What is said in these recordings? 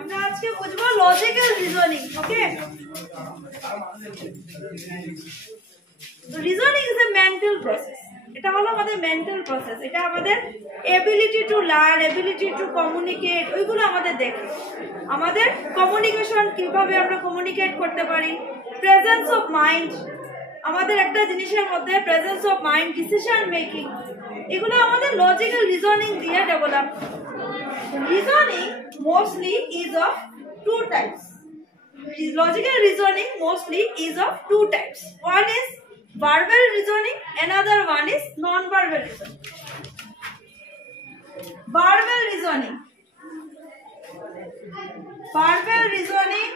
আমরা আজকে বুঝবো logical reasoning. Okay, reasoning is a mental process. এটা হলো আমাদের মেন্টাল প্রসেস। এটা আমাদের ability to learn, ability to communicate, ওইগুলো আমাদের দেখে। আমাদের কমিউনিকেশন কিভাবে আমরা কমিউনিকেট করতে পারি, প্রেজেন্স অফ মাইন্ড, আমাদের একটা জিনিসের মধ্যে presence of mind, decision making, এগুলো আমাদের লজিক্যাল রিজনিং দিয়ে develop. Reasoning mostly is of two types. Logical reasoning mostly is of two types. One is verbal reasoning, another one is non-verbal reasoning. Verbal reasoning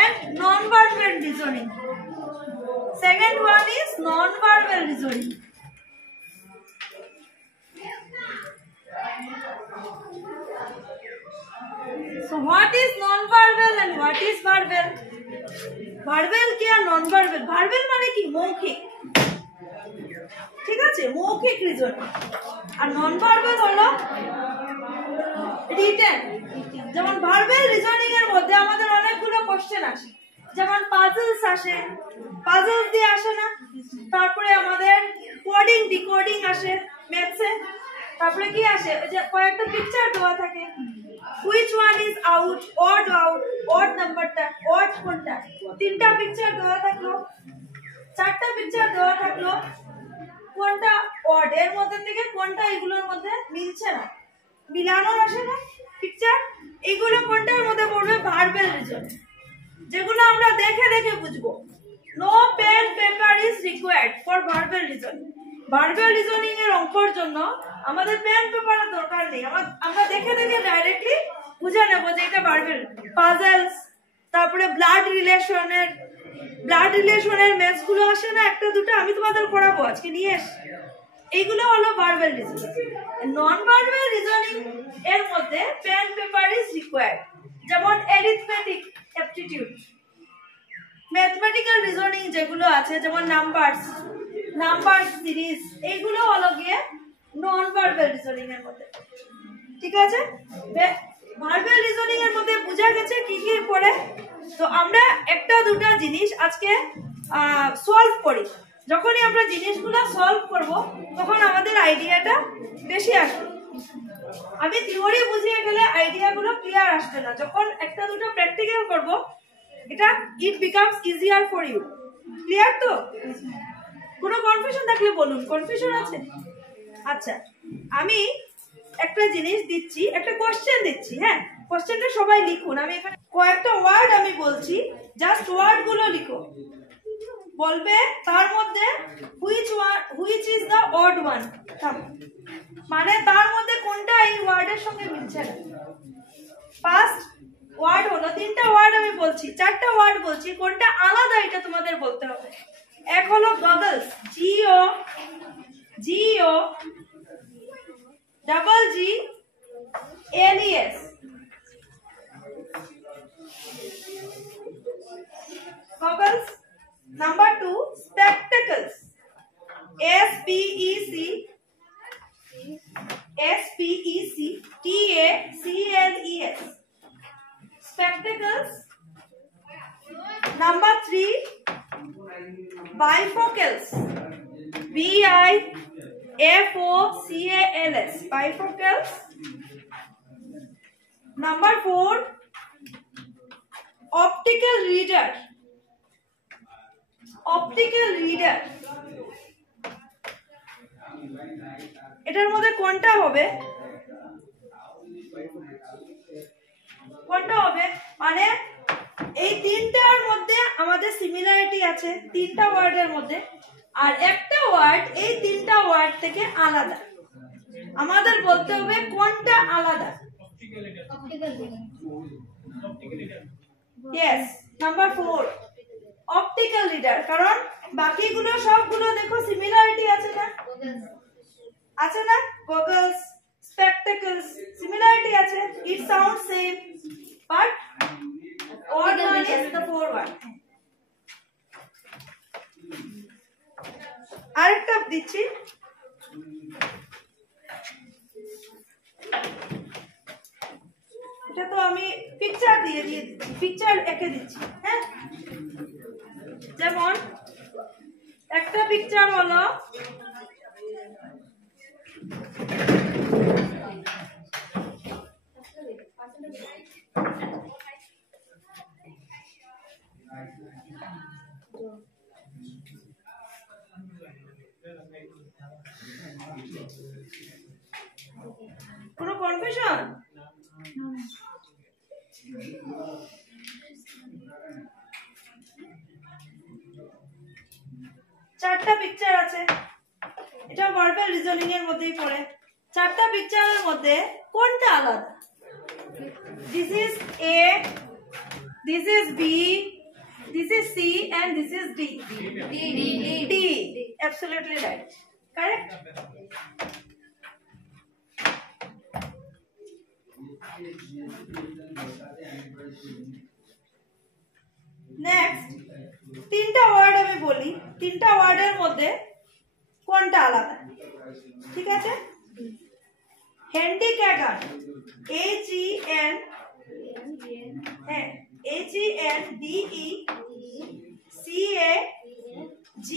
and non-verbal reasoning. Second one is non-verbal reasoning. So what is non-verbal and what is verbal? Verbal কি আর non-verbal? Verbal মানে কি? মৌখিক, ঠিক আছে, মৌখিক রিজনিং। আর non-verbal হলো রিটেন। যেমন verbal reasoning এর মধ্যে আমাদের অনেকগুলো কোশ্চেন আসে, যেমন পাজলস আসে, পাজলস দিয়ে আসে না, তারপরে আমাদের কোডিং ডিকোডিং আসে ম্যাথসে, তারপরে কি আসে, ওই যে কয়েকটা পিকচার দেওয়া থাকে, which one is out, odd নাম্বারটা, odd কোনটা, তিনটা পিকচার দেওয়া থাকলো, চারটা পিকচার দেওয়া থাকলো, কোনটা odd, এর মধ্যে থেকে কোনটা এগুলোর মধ্যে মিলছে না, মিলানো আসে না পিকচার, এগুলো কোনটার মধ্যে পড়বে? ভার্বাল রিজনিং, যেগুলো আমরা দেখে দেখে বুঝবো। No pen paper is required for verbal reasoning. Verbal reasoning এর অঙ্কর জন্য আমাদের পেন পেপারের দরকার নেই, আমরা দেখে দেখে ডাইরেক্টলি বুঝে নেব যে এটা ভার্বাল। পাজলস, তারপরে ব্লাড রিলেশনের ম্যাথস গুলো আসে না একটা দুটো, আমি তোমাদের করাবো আজকে, নিয়ে এস, এইগুলো হলো verbal reasoning. Non verbal reasoning এর মধ্যে পেন পেপার ইজ রিকোয়ার্ড, যেমন অ্যারিথমেটিক অ্যাপটিটিউড, ম্যাথমেটিক্যাল রিজনিং যেগুলো আছে, যেমন নাম্বার সিরিজ, এইগুলো হলো গিয়ে নন ভার্বাল রিজনিং এর মধ্যে, ঠিক আছে। ভার্বাল রিজনিং এর মধ্যে বোঝা গেছে কি কি পড়ে। তো আমরা একটা দুটা জিনিস আজকে সলভ করি, যখনই আমরা জিনিসগুলো সলভ করব তখন আমাদের আইডিয়াটা বেশি আসবে। আমি থিওরি বুঝিয়ে গেলে আইডিয়াগুলো ক্লিয়ার আসবে না, যখন একটা দুটো প্র্যাকটিক্যাল করব এটা it becomes easier for you. Clear তো? কোনো কনফিউশন থাকলে বলুন, কনফিউশন আছে? আচ্ছা, আমি একটা জিনিস দিচ্ছি, একটা কোশ্চেন দিচ্ছি, হ্যাঁ, কোশ্চেনটা সবাই লিখুন। আমি এখানে কয়েকটা ওয়ার্ড আমি বলছি, জাস্ট ওয়ার্ড গুলো লিখো, বলবে তার মধ্যে which is the odd one, মানে তার মধ্যে কোনটা এই ওয়ার্ডের সঙ্গে মিলছে না। ফার্স্ট ওয়ার্ড হলো, তিনটা ওয়ার্ড আমি বলছি, চারটা ওয়ার্ড বলছি, কোনটা আলাদা এটা তোমাদের বলতে হবে। এক হলো goggles, GOGLES, goggles. Number 2, spectacles, SPECTACLES, spectacles. Number 3, bifocals, BIFOCALS, bifocals. Number 4, optical reader, এটার মধ্যে কোনটা হবে, মানে এই তিনটার মধ্যে আমাদের সিমিলারিটি আছে, তিনটা ওয়ার্ডের মধ্যে, আর একটা ওয়ার্ড এই তিনটা ওয়ার্ড থেকে আলাদা, আমাদের বলতে হবে কোনটা আলাদা। Yes, number 4, optical reader, কারণ বাকিগুলো সবগুলো দেখো সিমিলারিটি আছে না, goggles, spectacles, similarity আছে, it sounds same, but odd one is the 4 one. আরেকটা দিচ্ছি, আমি পিকচার দিয়ে দিচ্ছি, পিকচার এঁকে দিচ্ছি। হ্যাঁ, যেমন একটা পিকচার হলো কোনো কনফিউশন? চারটা পিকচার আছে, এটা ভার্বাল রিজনিং এর মধ্যেই পড়ে। চারটা পিকচারের মধ্যে কোনটা আলাদা? This is A, this is B, this is C and this is D. D. Absolutely right. Correct? Next, তিনটা ওয়ার্ড আমি বলি, তিনটা ওয়ার্ডের মধ্যে কোনটা আলাদা? ঠিক আছে? হ্যান্ডিক্যাগার, HEN, HENDE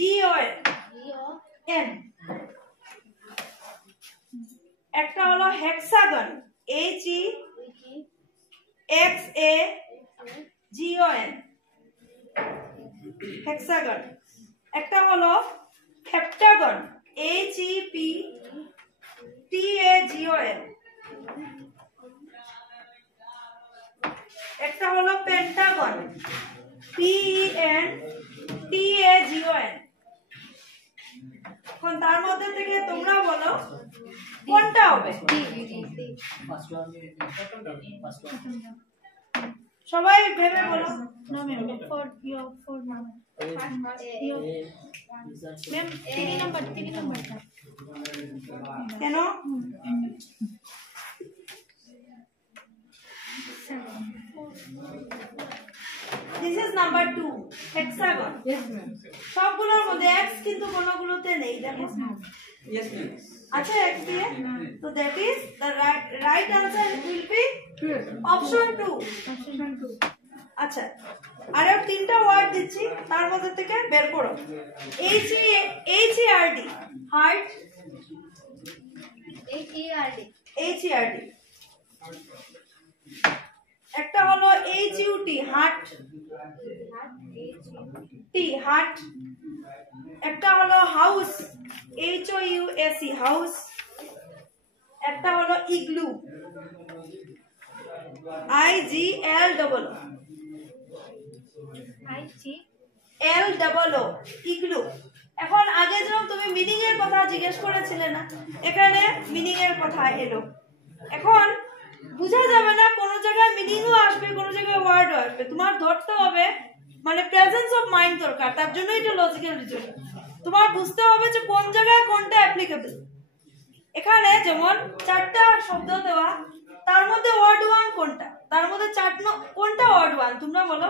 CAGON। একটা হলো হেক্সাগন, HEXAGON, হেক্সাগন। একটা হলো হেপ্টাগন, HEPTAGON। একটা হলো পেন্টাগন, PENTAGON। এখন তার মধ্যে থেকে তোমরা বলো কোনটা হবে? সবাই ভেবে বলো। কেন? This is number 2, hexagon. Yes ma'am. সবগুলোর মধ্যে x কিন্তু কোনগুলোতে নেই, দেখো। Yes ma'am. আচ্ছা x দিয়ে, তো that is the right answer will be option 2. Option 2. আচ্ছা, আরো তিনটা ওয়ার্ড দিচ্ছি, তার মধ্যে থেকে বের করো। HERD, heart, HERD। একটা হলো HUT, হার্ট, হার্ট। একটা হলো হাউস, HOUSE, হাউস। একটা হলো ইগলু, IGLOO, ইগলু। এখন আগে যেরকম তুমি মিনিং এর কথা জিজ্ঞেস করেছিলে না, এখানে মিনিং এর কথা এলো। এখন বুঝা যাবে না, কোন জায়গায় মিনিংও আসবে, কোন জায়গায় ওয়ার্ডও আসবে। তোমার ধরতে হবে, মানে প্রেজেন্স অফ মাইন্ড দরকার, তার জন্য এটা লজিক্যাল রিজনিং। তোমার বুঝতে হবে যে কোন জায়গায় কোনটা অ্যাপ্লিকেবল। এখানে যেমন চারটা শব্দ দেওয়া, তার মধ্যে ওয়ার্ড 1 কোনটা? তার মধ্যে কোনটা ওয়ার্ড 1 তোমরা বলো।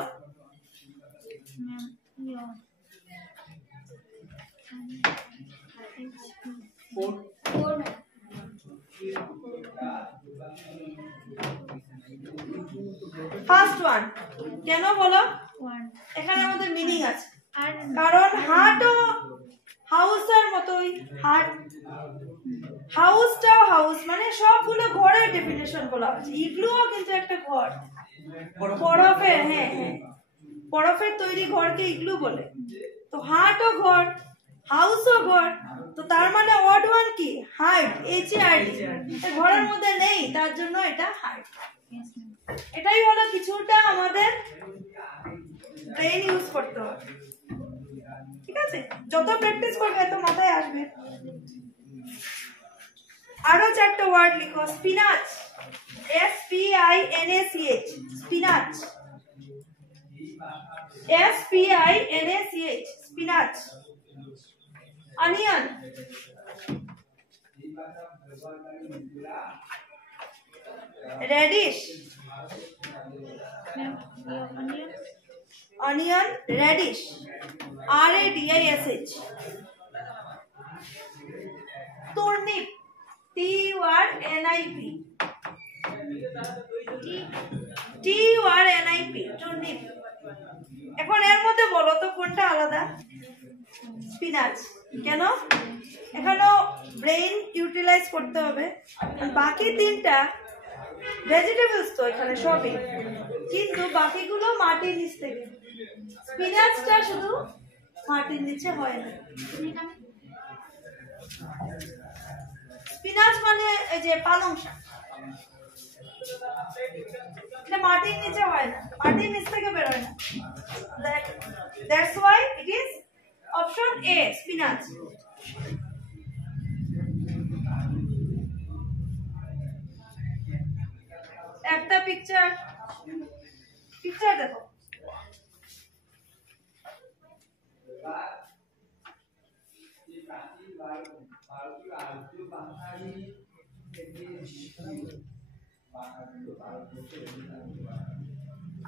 ফার্স্ট ওয়ান কেন বলো? এখানে আমাদের মিনিং আছে, কারণ হার্টও হাউসের মতোই, হার্ট হাউসটাও হাউস, মানে সবগুলো ঘরের ডেফিনেশন বলা হচ্ছে। ইগলুও কিন্তু একটা ঘর, বরফের, হ্যাঁ হ্যাঁ, বরফের তৈরি ঘরকে ইগলু বলে। তো হার্টও ঘর, হাউসও ঘর, তো তার মানে ওয়ার্ড 1 কি? Heart, HERD। ঘরের মধ্যে নেই, তার জন্য এটা হার্ট। এটাই হলো কিছুটা আমাদের ব্রেন ইউজ করতে হবে, ঠিক আছে? যত প্র্যাকটিস করবে এত মাথায় আসবে। আরো চারটা ওয়ার্ড লিখো। Spinach, SPINACH, spinach, SPINACH, spinach. Onion, radish, onion, radish, RADISH। Turnip, TURNIP, TURNIP, turnip. এখন এর মধ্যে বলো তো কোনটা আলাদা? স্পিনাচ। কেন? এখানেও ব্রেইন ইউটিলাইজ করতে হবে। বাকি তিনটা ভেজিটেবলস তো এখানে সবই, কিন্তু বাকিগুলো মাটির নিচ থেকে। স্পিনাচটা শুধু মাটির নিচে হয় না। স্পিনাচ মানে এই যে পালং শাক, এটা মাটির নিচে হয় না, মাটির নিচ থেকে বের হয় না। That's why it is option A, spinach. একটা পিকচার দেখো।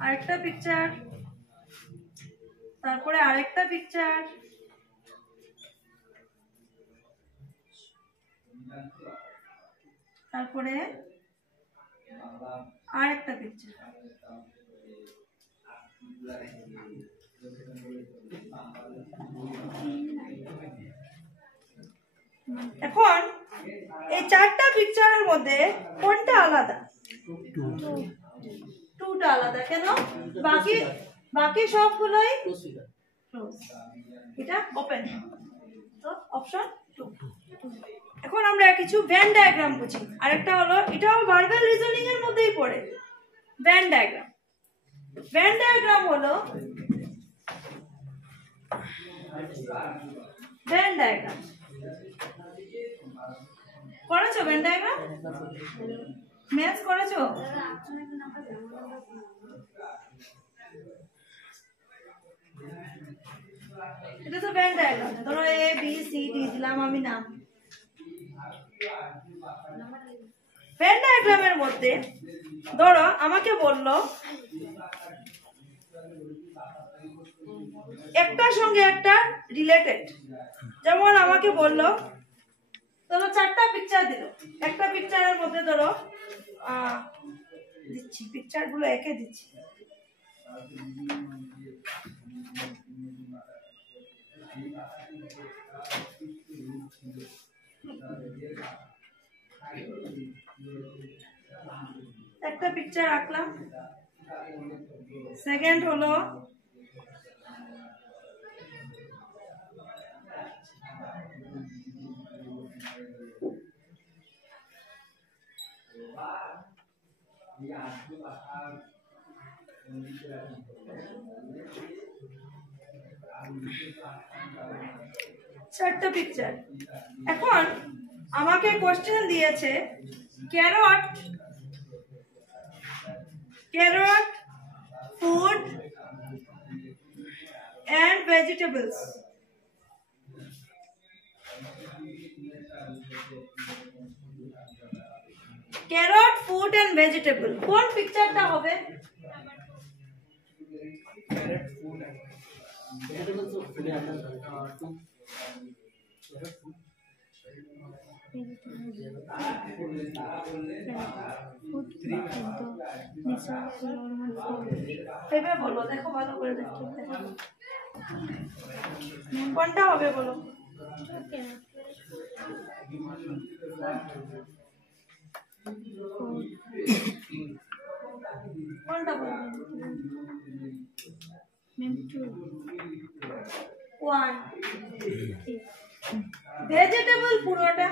আরেকটা পিকচার, তারপরে আরেকটা পিকচার, তারপরে আরেকটা পিকচার। এখন এই চারটা পিকচারের মধ্যে কোনটা আলাদা? টুটা আলাদা। কেন? বাকি সবগুলোই ক্লোজ, এটা ওপেন, তো অপশন 2। এখন আমরা কিছু ভেন ডায়াগ্রাম বুঝি। আরেকটা হলো, এটাও ভার্বাল রিজনিং এর মধ্যেই পড়ে, ভেন ডায়াগ্রাম। ভেন ডায়াগ্রাম হলো ভেন ডায়াগ্রাম করেছো? ভেন ডায়াগ্রাম ম্যাথ করেছো? এটা তো ভেন ডায়াগ্রাম। ধরো A B C D দিলাম আমি নাম। ভেন ডায়াগ্রামের মধ্যে ধরো আমাকে বললো একটার সঙ্গে একটা রিলেটেড, যেমন আমাকে বললো ধরো চারটা পিকচার দিল, একটা পিকচারের মধ্যে ধরো দিচ্ছি, পিকচার গুলো একে দিচ্ছি। একটা পিকচার আঁকলাম। সেকেন্ড হলো চারটা পিকচার। এখন আমাকে কোশ্চেন দিয়েছে carrot, food and vegetables. Carrot, food and vegetable. কোন পিকচারটা হবে? Carrot, food and vegetables of food and two. ভেবে বলো, দেখো ভালো করে দেখো কোনটা হবে বলো। কোনটা বলো? 1 ভেজিটেবল পুরোটা,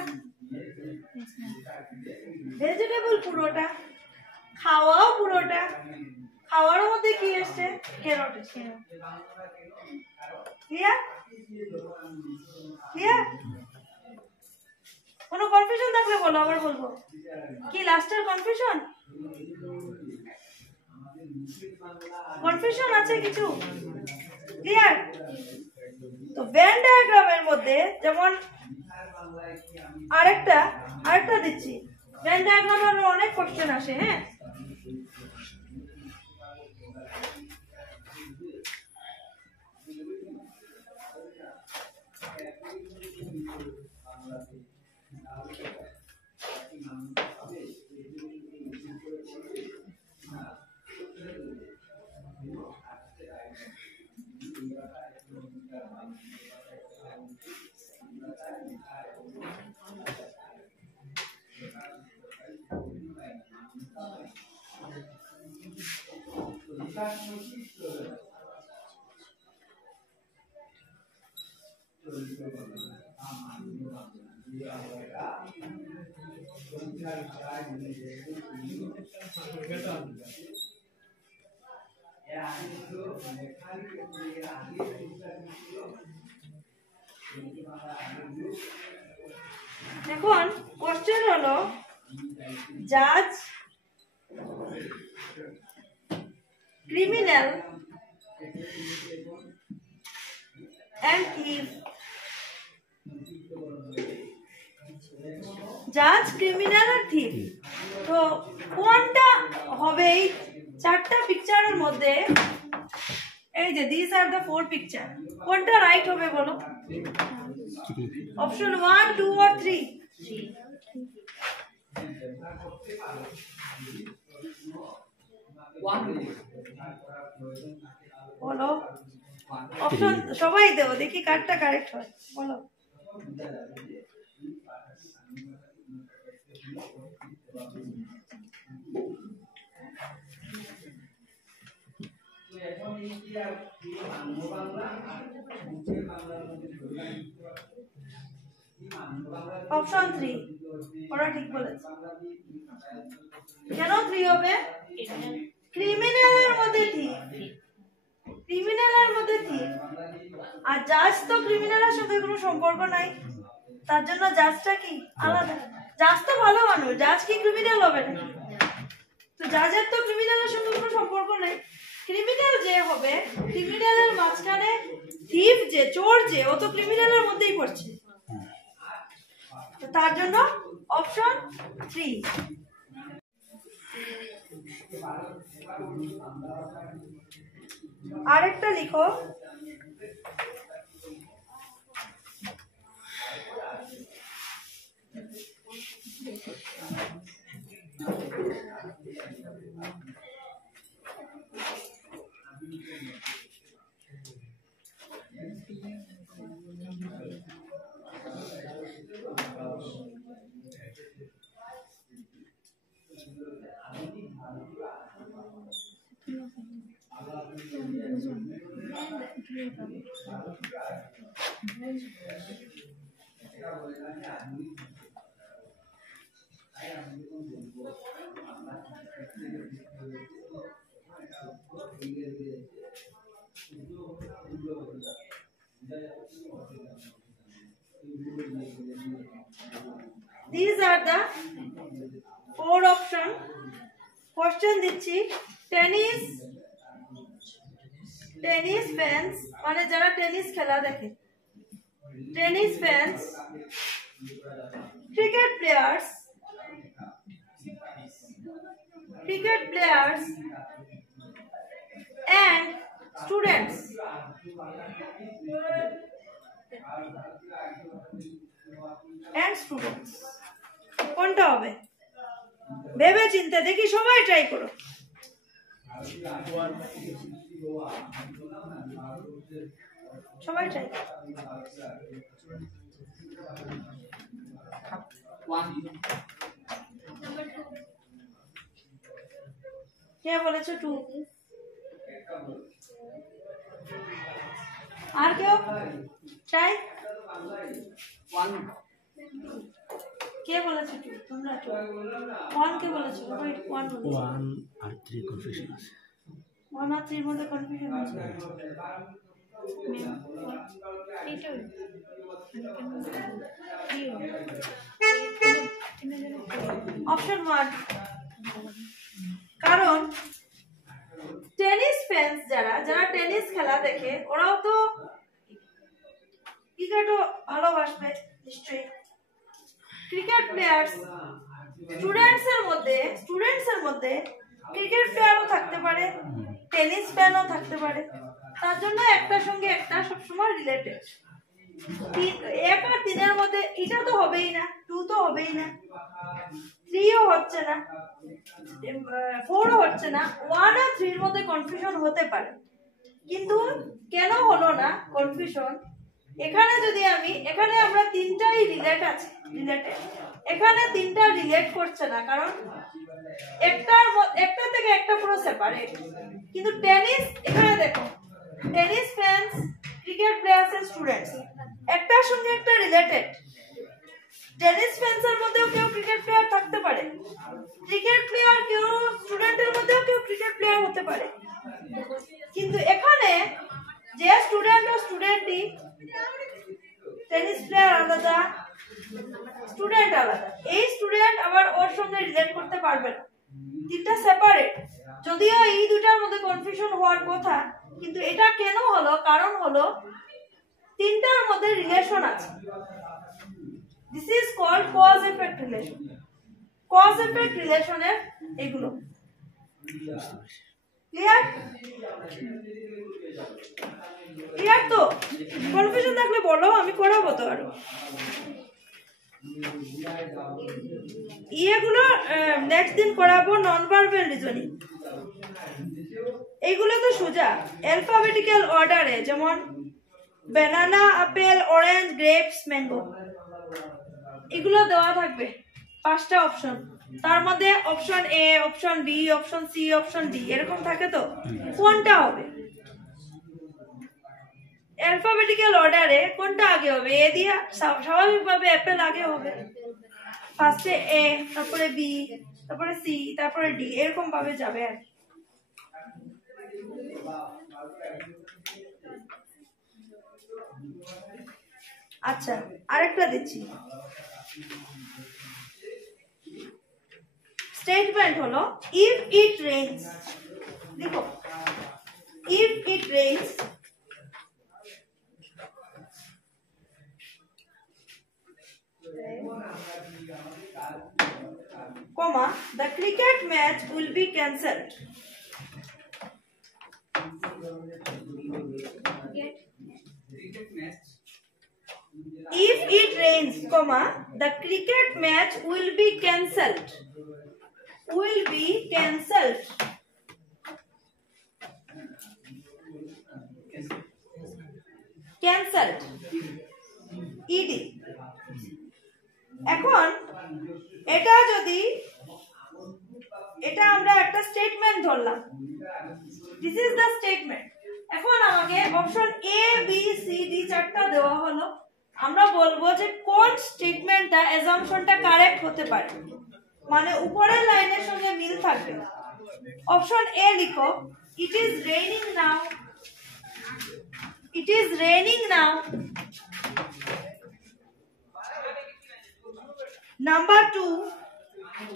ভেজিটেবল পুরোটা, খাওয়াও পুরোটা। খাওয়ার মধ্যে কি আসছে? ক্যারট। ক্লিয়ার? ক্লিয়ার? কোনো কনফিউশন থাকলে বলো, আবার বলবো। কি লাস্টের কনফিউশন? কনফিউশন আছে কিছু? ক্লিয়ার? তো ভেন ডায়াগ্রামের মধ্যে যেমন আরেকটা দিচ্ছি। ভেন ডায়াগ্রামের অনেক কোশ্চেন আসে। হ্যাঁ, এখন কোশ্চেন হলো জাজ ক্রিমিনাল and thief. জাজ ক্রিমিনাল আর থিফ, তো কোনটা হবে এই চারটা পিকচারের মধ্যে? এই যে দিস আর দ্য 4 পিকচার, কোনটা রাইট হবে বলো? অপশন 1, 2 or 3? বলো অপশন সবাই দেবো, দেখি কারটা কারেক্ট হয়, বলো। অপশন 3, ওরা ঠিক বলেছে। কেন 3 হবে? ক্রিমিনালের মধ্যে থিফ, ক্রিমিনালের মধ্যে থিফ, আর জাজ তো ক্রিমিনালের সাথে কোনো সম্পর্ক নাই, তার জন্য জাজটা কি আলাদা। জাজ তো ভালো মানুষ, জাজ কি ক্রিমিনাল হবে নাকি? তো জাজের তো ক্রিমিনালের সাথে কোনো সম্পর্ক নাই। ক্রিমিনাল যে হবে, ক্রিমিনালের মাঝখানে থিফ যে, চোর যে, ও তো ক্রিমিনালের মধ্যেই পড়ছে, তো তার জন্য অপশন 3। আরেকটা লিখো, these are the 4 option. Question দিচ্ছি, টেনিস ফ্যান্স মানে যারা টেনিস খেলা দেখে, tennis fans, cricket players and students কোনটা হবে? ভেবে চিন্তে দেখি, সবাই ট্রাই করো। সবাই ট্রাই করো। কে বলেছো 2? আর কেউ ট্রাই? 1 কে বলেছে 2? তোমরা 2। 1 কে বলেছো? ওয়েট, 1 বলেছো। 1 আর 3 কনফিউশন আছে। 1 আর 3 মধ্যে কনফিউশন আছে। অপশন 1, কারণ টেনিস ফ্যান্স যারা টেনিস খেলা দেখে, ওরাও তো ক্রিকেটও ভালোবাসবে নিশ্চয়ই। ক্রিকেট প্লেয়ার্স, স্টুডেন্টস এর মধ্যে ক্রিকেট প্লেয়ারও থাকতে পারে, টেনিস ফ্যানও থাকতে পারে, তার জন্য একটার সঙ্গে একটা সবসময় রিলেটেড। 1 আর 3 এর মধ্যে এটা তো হবেই না, 2 তো হবেই না, 3ও হচ্ছে না, 4ও হচ্ছে না। 1 আর 3 এর মধ্যে কনফিউশন হতে পারে, কিন্তু কেন হলো না কনফিউশন? এখানে আমরা 3টাই রিলেটেড, এখানে তিনটা রিলেট করছে না, কারণ একটা থেকে একটা পুরো সেপারেট। কিন্তু টেনিস, এখানে দেখো tennis fans, cricket players and students একটার সঙ্গে একটা রিলেটেড। টেনিস ফ্যান্সের মধ্যেও কেউ ক্রিকেট প্লেয়ার থাকতে পারে, ক্রিকেট প্লেয়ার কেউ স্টুডেন্টের মধ্যেও কেউ ক্রিকেট প্লেয়ার হতে পারে। কিন্তু এখানে যে স্টুডেন্ট ও স্টুডেন্টই, টেনিস প্লেয়ার আলাদা, স্টুডেন্ট আলাদা, এই স্টুডেন্ট আবার ওর সঙ্গে রিলেট করতে পারবে না, তিনটা সেপারেট। যদিও এই দুটার মধ্যে কনফিউশন হওয়ার কথা, কিন্তু এটা কেন হলো, কারণ হলো তিনটার মধ্যে রিলেশন আছে। This is called cause effect relation. Cause effect রিলেশনের এগুলো ক্লিয়ার? ক্লিয়ার তো? কনফিউশন থাকলে বলো, আমি করাবো তো আরো। এগুলো নেক্সট দিন করাবো। নন ভার্বাল রিজনিং এইগুলো তো সোজা অ্যালফাবেটিক্যাল অর্ডারে, যেমন banana, apple, orange, grapes, mango, এগুলো দেওয়া থাকবে 5টা অপশন। তার মধ্যে option A, option B, option C, option D এরকম থাকে। তো কোনটা হবে অ্যালফাবেটিক্যাল অর্ডারে, কোনটা আগে হবে? এ দিয়া স্বাভাবিকভাবে অ্যাপেল আগে হবে, ফার্স্টে এ, তারপরে বি, তারপরে সি, তারপরে ডি, এরকম ভাবে যাবে আর কি। আচ্ছা, আরেকটা দিচ্ছি। স্টেটমেন্ট হলো ইফ ইট রেইনস, দেখো if it rains comma the cricket match will be cancelled. If it rains, comma the cricket match will be cancelled. Will be cancelled. Cancelled. ed. এখন এটা যদি, এটা আমরা একটা স্টেটমেন্ট ধরলাম, দিস ইজ দ্য স্টেটমেন্ট। এখন আমাকে option A, B, C, D 4টা দেওয়া হলো। আমরা বলবো যে কোন স্টেটমেন্টটা অ্যাজাম্পশনটা কারেক্ট হতে পারে, মানে উপরের লাইনের সঙ্গে মিল থাকবে। অপশন এ লিখো, it is raining now, it is raining now. Number 2,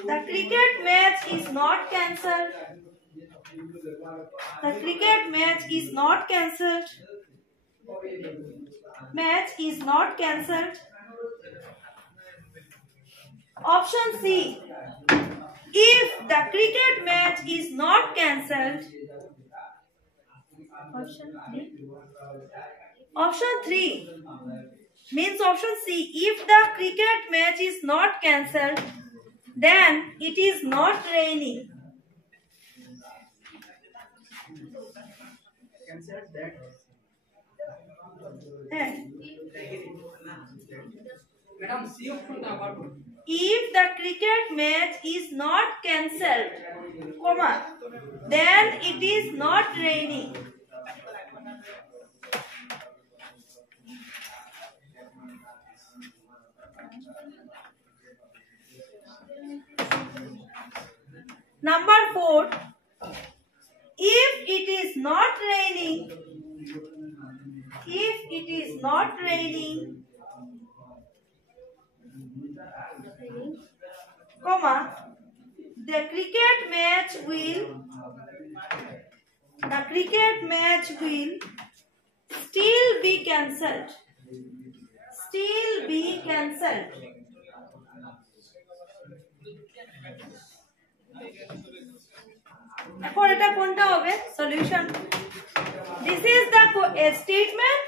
the cricket match is not cancelled. The cricket match is not cancelled. Match is not cancelled. Option C, if the cricket match is not cancelled. Option 3 means option C, if the cricket match is not cancelled, then it is not raining. Cancelled that. Madam, C option ta abar bol. If the cricket match is not cancelled, comma, then it is not raining. Number 4, if it is not raining, if it is not raining, comma, the cricket match will still be cancelled, still be cancelled. এখন এটা কোনটা হবে solution? This is the statement,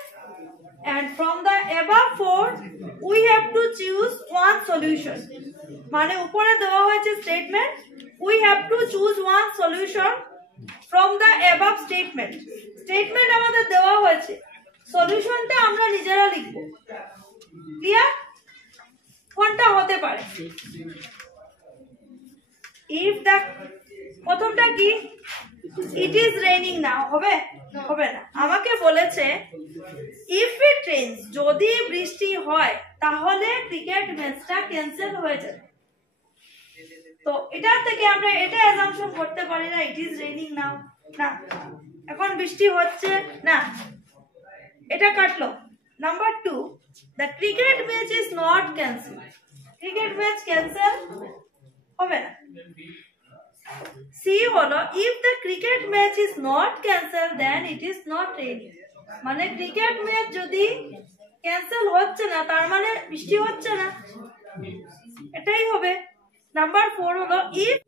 and from the above 4 we have to choose one solution. মানে উপরে দেওয়া হয়েছে statement, we have to choose one solution from the above statement. Statement আমাদের দেওয়া হয়েছে, সলিউশনটা আমরা নিজেরা লিখব। ক্লিয়ার? কোনটা হতে পারে? ইফ দ্য প্রথমটা কি? ইট ইজ রেইনিং নাও হবে? হবে না। আমাকে বলেছে ইফ ইট রেইনস, যদি বৃষ্টি হয় তাহলে ক্রিকেট ম্যাচটা ক্যান্সেল হয়ে যাবে। তো এটা থেকে আমরা এটা অ্যাজাম্পশন করতে পারি না ইট ইজ রেইনিং নাও, না এখন বৃষ্টি হচ্ছে না, এটা কাটলো। Number 2, the cricket match is not cancel, cricket match cancel হবে না। সি হলো if the cricket match is not cancel then it is not raining, মানে ক্রিকেট ম্যাচ যদি ক্যান্সেল হচ্ছে না তার মানে বৃষ্টি হচ্ছে না, এটাই হবে। নাম্বার 4 হলো if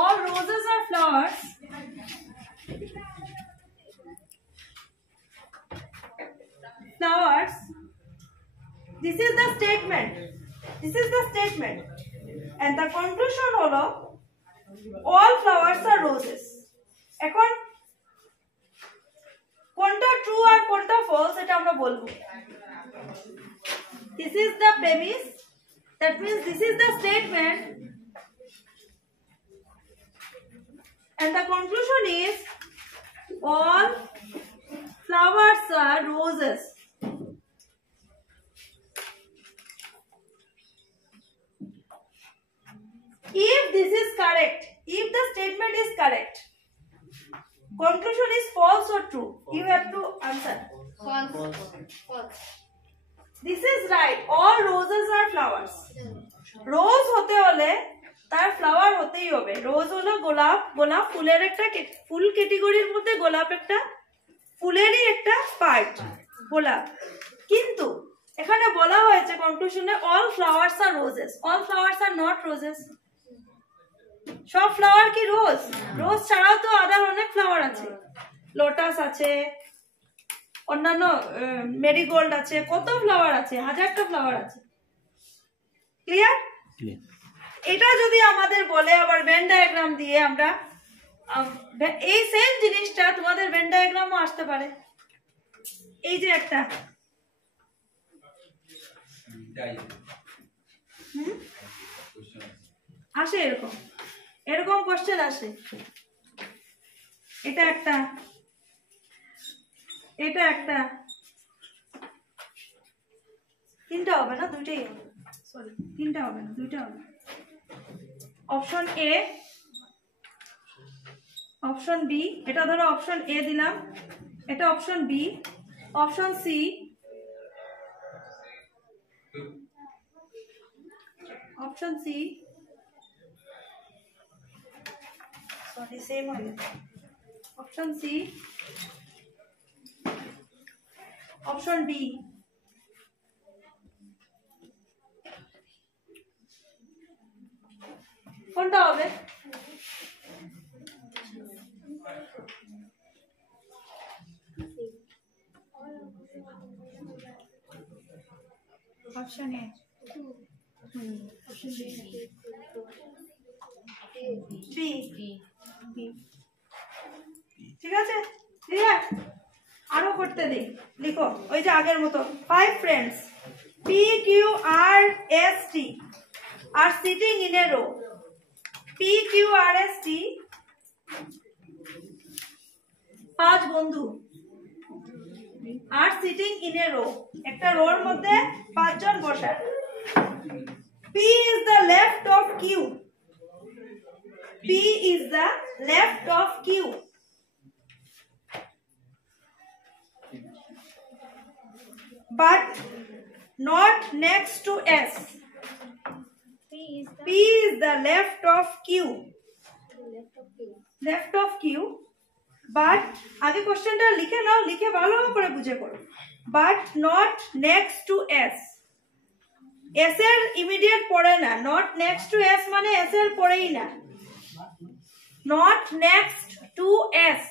all roses are flowers, flowers, this is the statement, this is the statement, and the conclusion হলো all flowers are roses। এখন কোনটা ট্রু আর কোনটা ফলস এটা আমরা বলবো। this is the premise, that means this is the statement, and the conclusion is all flowers are roses। If this is correct, if the statement is correct, conclusion is false or true, you have to answer। False. This is right, all roses are flowers। rose হতে হলে তার ফ্লাওয়ার হতেই হবে। রোজ হলো গোলাপ, গোলাপ ফুলের একটা ফুল ক্যাটাগরির মধ্যে গোলাপ একটা ফুলেরই একটা পার্ট গোলাপ, কিন্তু এখানে বলা হয়েছে কনক্লুশনে all flowers are roses, all flowers are not roses. সব ফ্লাওয়ার কি রোজ? রোজ ছাড়াও তো আদার অনেক ফ্লাওয়ার আছে, লোটাস আছে, অন্যান্য মেরিগোল্ড আছে, কত ফ্লাওয়ার আছে, হাজারটা ফ্লাওয়ার আছে। ক্লিয়ার? এটা যদি আমাদের বলে আবার ভেন ডায়াগ্রাম দিয়ে আমরা এই সেম জিনিসটা তোমাদের ভেন ডায়াগ্রামও আসতে পারে। এই যে একটা আসে, এরকম এরকম কোশ্চেন আসে। এটা একটা, এটা একটা, তিনটা হবে না, দুইটাই হবে, সরি তিনটা হবে না, দুইটা হবে। অপশন এ, অপশন বি, এটা ধরো অপশন এ দিলাম, এটা option B, option C, option C, sorry same হয়ে গেছে, অপশন সি, অপশন ডি, কোনটা হবে? অপশন এ, বি, ঠিক আছে ক্লিয়ার? আরো করতে দিই, লিখো ওই যে আগের মতো। 5 friends PQRST are sitting in a row, PQRST 5 বন্ধু আর সিটিং ইন এ রো, একটা রোর মধ্যে 5 জন বসা। P is the left of Q, P is the left of Q, but not next to S, P is the left of Q, left of Q, but আগে কোশ্চেনটা লিখে নাও, লিখে ভালো করে বুঝে করো। but not next to S, S এর ইমিডিয়েট পড়ে না, not next to S মানে S এর পড়েই না, not next to S,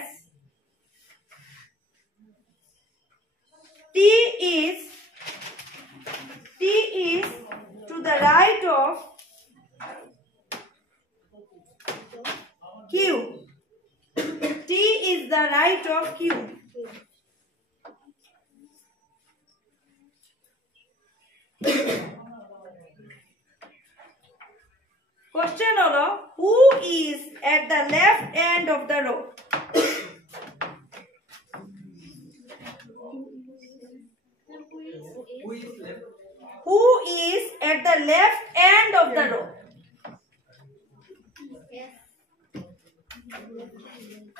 S, T is to the right of Q, T is the right of Q, question হলো who is at the left end of the road? Who is left? Who is at the left end of the road? Yes.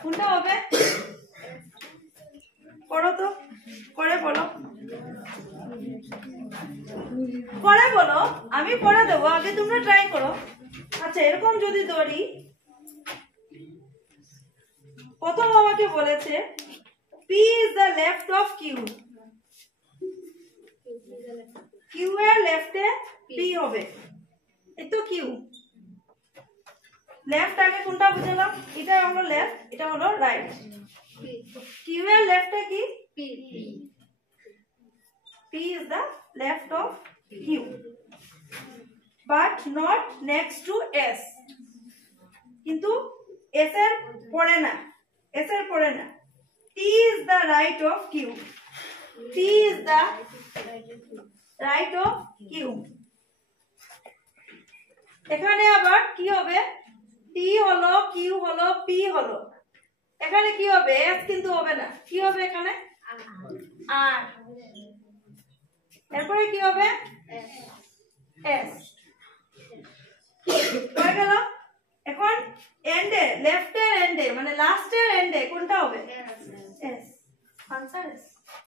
কোনটা হবে? পড়ো তো, করে বলো, করে বলো, আমি পড়ে দেবো, আগে তোমরা ট্রাই করো। আচ্ছা, এরকম যদি ধরি, প্রথম আমাকে বলেছে P is the left of Q, Q এর লেফটে পি হবে, এই তো কিউ। লেফট আগে কোনটা বুঝলাম? এটা হলো লেফট, এটা হলো রাইট। P. কিউ এর লেফটে কি? P. P is the left of Q, but not next to S. কিন্তু S এর পরে না, S এর পরে না। T is the right of Q. T is the right of Q. এখানে আবার কি হবে? T হলো, Q হলো, P হলো। এখানে কি হবে? S কিন্তু হবে না। কি হবে এখানে? R। এরপরে কি হবে? এস। হয়ে গেল। এখন এন্ডে, লেফটের এন্ডে মানে লাস্টের এন্ডে কোনটা হবে? এস। Answer S.